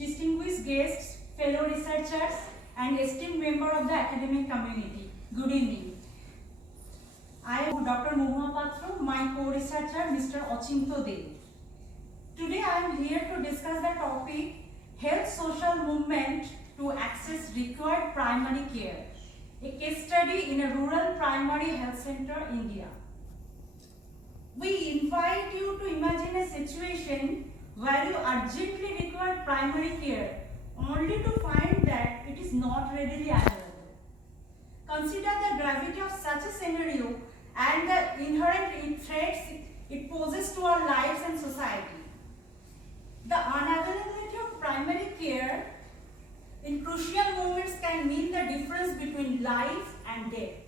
distinguished guests, fellow researchers, and esteemed member of the academic community. Good evening. I am Dr. Mahua Patra, my co-researcher Mr. Ochinto Dev. Today I am here to discuss the topic Health Social Movement to Access Required Primary Care, a case study in a rural primary health center, India. We invite you to imagine a situation where you urgently require primary care only to find that it is not readily available. Consider the gravity of such a scenario and the inherent threats it poses to our lives and society. The unavailability of primary care in crucial moments can mean the difference between life and death.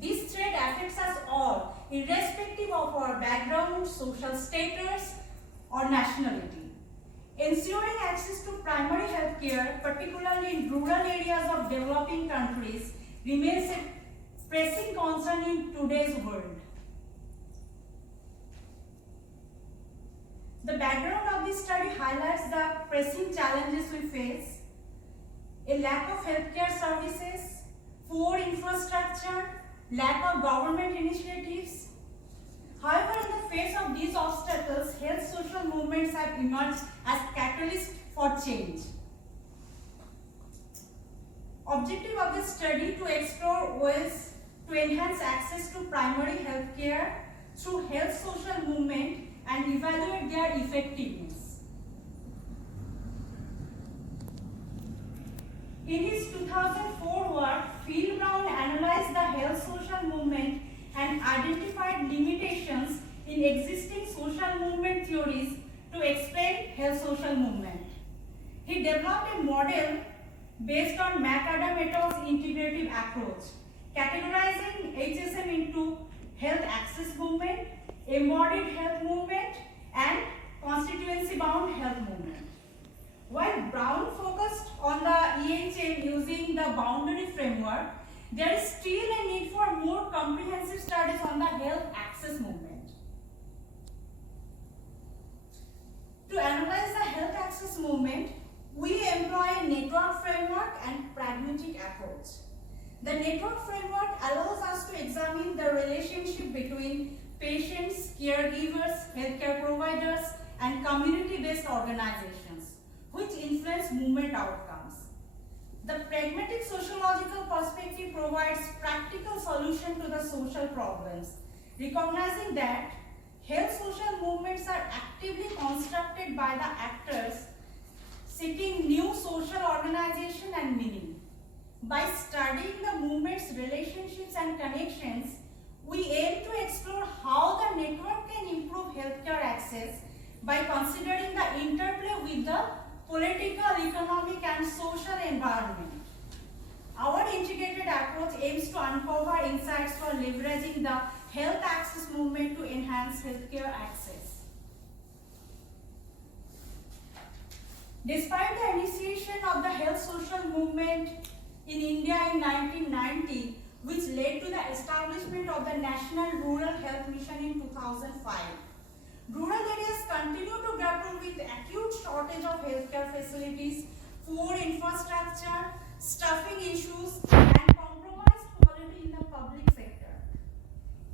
This threat affects us all, irrespective of our background, social status, or nationality. Ensuring access to primary health care, particularly in rural areas of developing countries, remains a pressing concern in today's world. The background of this study highlights the pressing challenges we face: a lack of healthcare services, poor infrastructure, lack of government initiatives. However, in the face of these obstacles, health social movements have emerged as catalysts for change. Objective of this study to explore ways to enhance access to primary health care through health social movement and evaluate their effectiveness. In his 2004 work, Phil Brown analyzed the health social movement and identified limitations in existing social movement theories to explain health social movement. He developed a model based on McAdam et al.'s integrative approach, categorizing HSM into health access movement, embodied health movement, and constituency-bound health movement. While Brown focused on the EHM using the boundary framework, there is still a need for more comprehensive studies on the health access movement. To analyze the health access movement, we employ a network framework and pragmatic approach. The network framework allows us to examine the relationship between patients, caregivers, healthcare providers, and community-based organizations, which influence movement outcomes. The pragmatic sociological perspective provides practical solution to the social problems, recognizing that health social movements are actively constructed by the actors seeking new social organization and meaning. By studying the movement's relationships and connections, we aim to explore how the network can improve healthcare access by considering the interplay with the political, economic, and social environment. Our integrated approach aims to uncover insights for leveraging the health access movement to enhance healthcare access. Despite the initiation of the health social movement in India in 1990, which led to the establishment of the National Rural Health Mission in 2005, rural areas continue to grapple with acute shortage of healthcare facilities, poor infrastructure, staffing issues, and compromised quality in the public sector.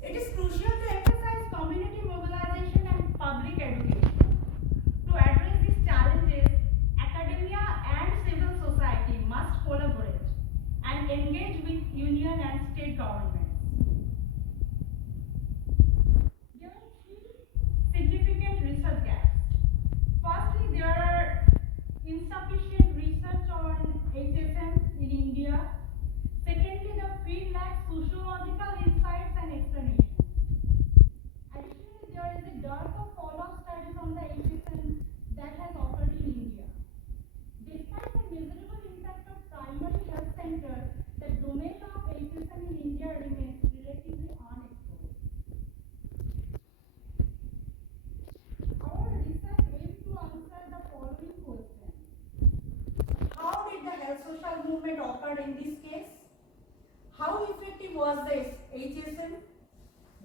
It is crucial to emphasize community mobilization and public education. To address these challenges, academia and civil society must collaborate and engage with union and state governments. There are three significant research gaps. Firstly, there are insufficient research on HSM in India. Secondly, the field lacks sociological insights and explanations. Additionally, there is a dearth of follow-up studies on the HSM that has occurred in India. Despite the measurable impact of primary health centers, the domain of HSM in India remains relatively unexplored. Our research aims to answer the following questions. How did the health social movement occur in this case? How effective was the HSM?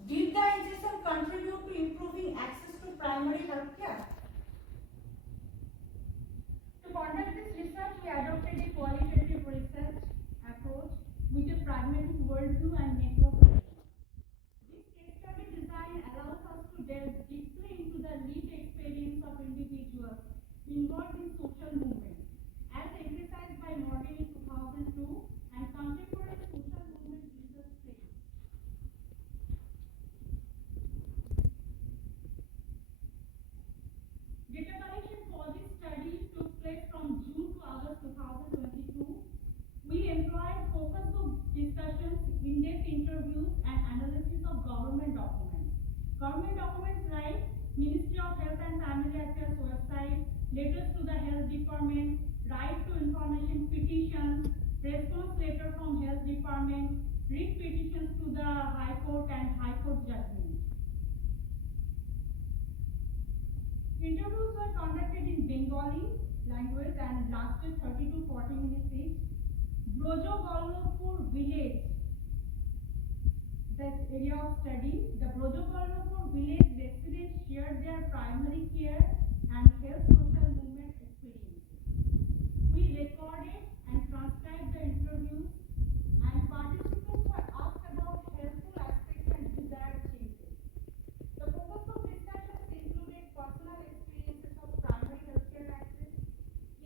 Did the HSM contribute to improving access to primary health care? in-depth interviews and analysis of government documents. Government documents like Ministry of Health and Family Affairs website, letters to the Health Department, right to information petitions, response letter from Health Department, writ petitions to the High Court and High Court judgment. Interviews were conducted in Bengali language and lasted 30 to 40 minutes each. Brojogallapur village, that area of study, the Brojogallapur village residents shared their primary care and health social movement experiences. We recorded and transcribed the interviews, and participants were asked about helpful aspects and desired changes. The focus of discussions included personal experiences of primary healthcare access,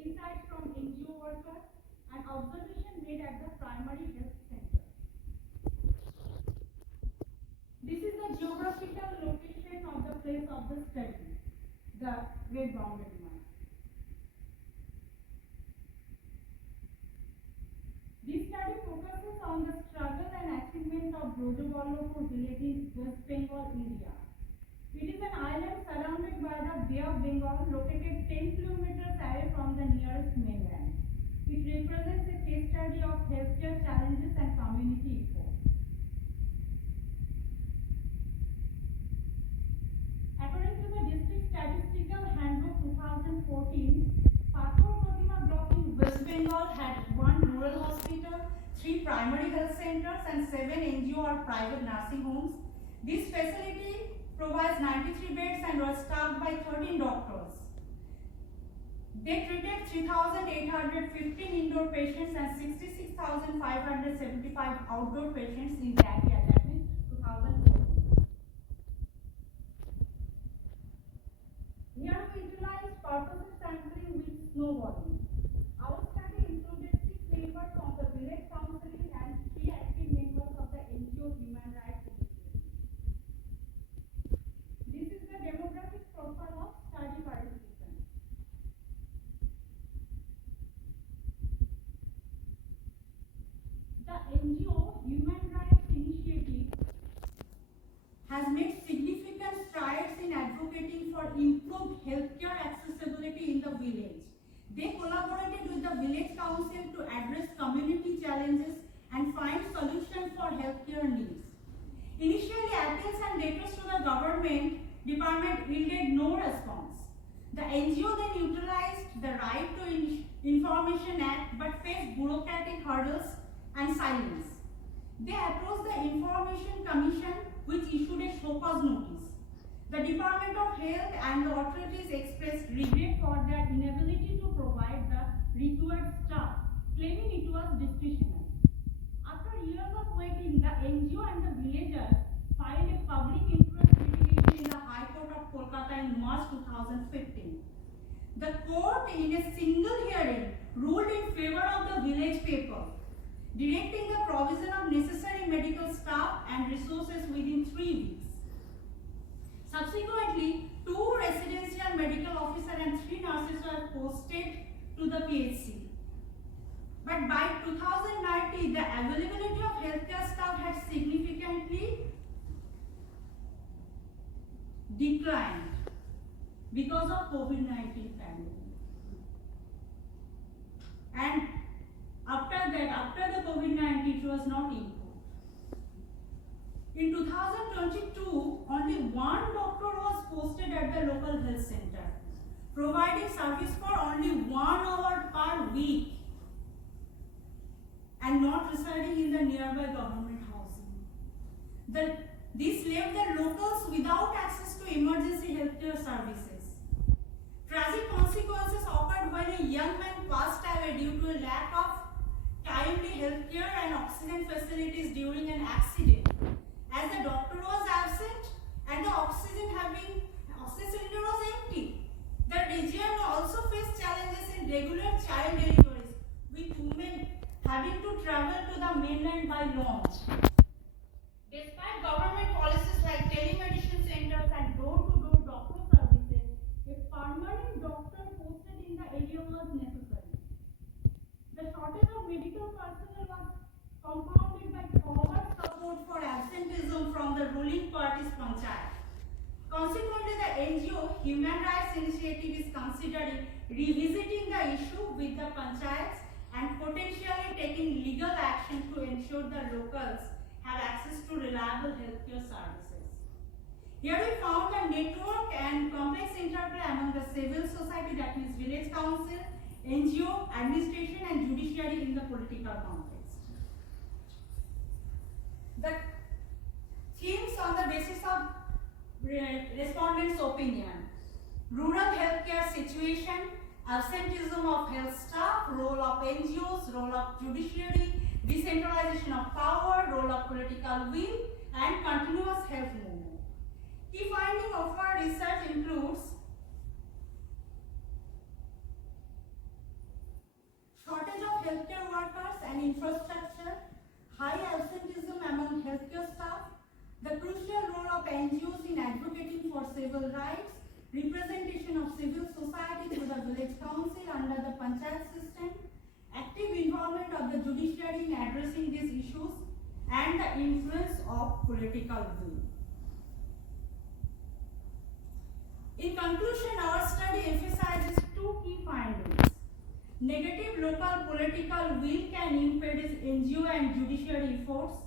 insights from NGO workers, and observation made at the primary health center. This is the geographical location of the place of the study, the red bounded one. This study focuses on the struggle and achievement of Brojogallapur village in West Bengal, India. It is an island surrounded by the Bay of Bengal, located 10 kilometers away from the nearest mainland. It represents a case study of healthcare challenges and community effort. According to the District Statistical Handbook 2014, Mahua block in West Bengal had 1 rural hospital, 3 primary health centers, and 7 NGO or private nursing homes. This facility provides 93 beds and was staffed by 13 doctors. They treated 3,815 indoor patients and 66,575 outdoor patients in that year, that means 2014. Here we utilized purposive sampling with snowballing. Our study included 6 members of the village councilling and 3 active members of the NGO Human Rights Initiative. This is the demographic profile of study participants. The NGO Human Rights Initiative has made significant strides in advocating for improved healthcare accessibility in the village. They collaborated with the village council to address community challenges and find solutions for healthcare needs. Initially, appeals and letters to the government department yielded no response. The NGO then utilized the Right to Information Act but faced bureaucratic hurdles and silence. They approached the Information Commission, which issued a show cause notice. The Department of Health and the authorities expressed regret for their inability to provide the required staff, claiming it was discretionary. After years of waiting, the NGO and the villagers filed a public interest litigation in the High Court of Kolkata in March 2015. The court, in a single hearing, ruled in favor of the village paper, directing the provision of necessary medical staff and resources within 3 weeks. Subsequently, 2 residential medical officers and 3 nurses were posted to the PHC. But by 2019, the availability of healthcare staff had significantly declined because of COVID-19 pandemic. And after the COVID-19, it was not improved. In 2022, only 1 doctor was posted at the local health center, providing service for only 1 hour per week and not residing in the nearby government housing. This left the locals without access to emergency healthcare services. Tragic consequences occurred when a young man passed away due to a lack of timely healthcare and oxygen facilities during an accident, as the doctor was absent and the oxygen cylinder was empty. The region also faced challenges in regular child deliveries, with women having to travel to the mainland by launch. Despite government policies like telemedicine centers and door-to-door doctor services, a permanent doctor posted in the area was necessary. The shortage of medical personnel was compounded by poverty NGO Human Rights Initiative is considering revisiting the issue with the panchayats and potentially taking legal action to ensure the locals have access to reliable healthcare services. Here we found a network and complex interplay among the civil society, that means village council, NGO, administration and judiciary in the political context. The themes on the basis of respondents' opinion: rural healthcare situation, absenteeism of health staff, role of NGOs, role of judiciary, decentralization of power, role of political will, and continuous health movement. Key finding of our research includes shortage of healthcare workers and infrastructure, high absenteeism among healthcare staff, the crucial role of NGOs in advocating for civil rights, representation of civil society through the village council under the panchayat system, active involvement of the judiciary in addressing these issues, and the influence of political will. In conclusion, our study emphasizes two key findings. Negative local political will can impede NGO and judiciary efforts,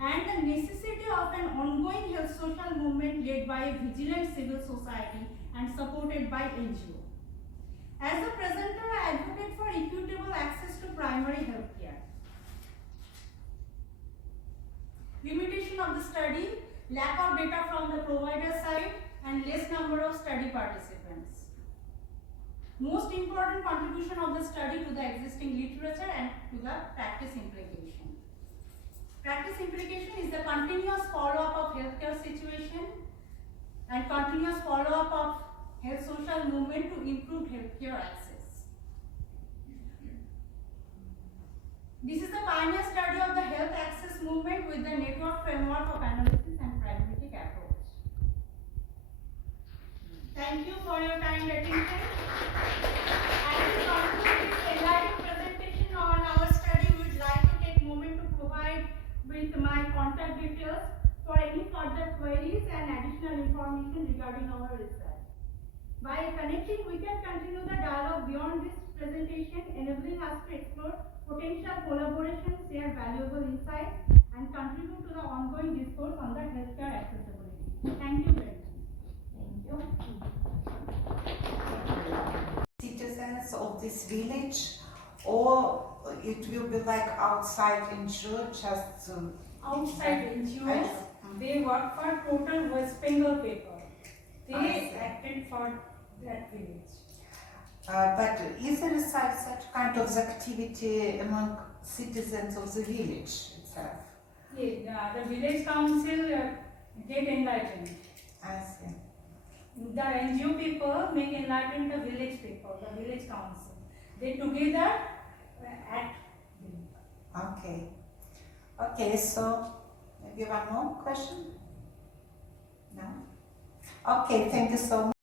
and the necessity of an ongoing health social movement led by a vigilant civil society and supported by NGO. As a presenter, I advocate for equitable access to primary health care. Limitation of the study, lack of data from the provider side, and less number of study participants. Most important contribution of the study to the existing literature and to the practice implication. Practice implication is the continuous follow-up of healthcare situation and continuous follow-up of health social movement to improve healthcare access. This is the pioneer study of the health access movement with the network framework of analysis and pragmatic approach. Thank you for your kind attention. As we conclude this enlightening presentation on our study, we would like to take a moment to provide with my contact details for any further queries and additional information regarding our research. By connecting, we can continue the dialogue beyond this presentation, enabling us to explore potential collaboration, share valuable insights, and contribute to the ongoing discourse on the healthcare accessibility. Thank you very much. Citizens of this village, or it will be like outside NGO, just Outside NGOs, they work for Total West Bengal paper. They acted for that village. but is there such kind of activity among citizens of the village itself? Yeah, the village council get enlightened. I see. The NGO people make enlightened the village people, the village council. They together act. Okay. Okay, so maybe one more question? No? Okay, thank you so much.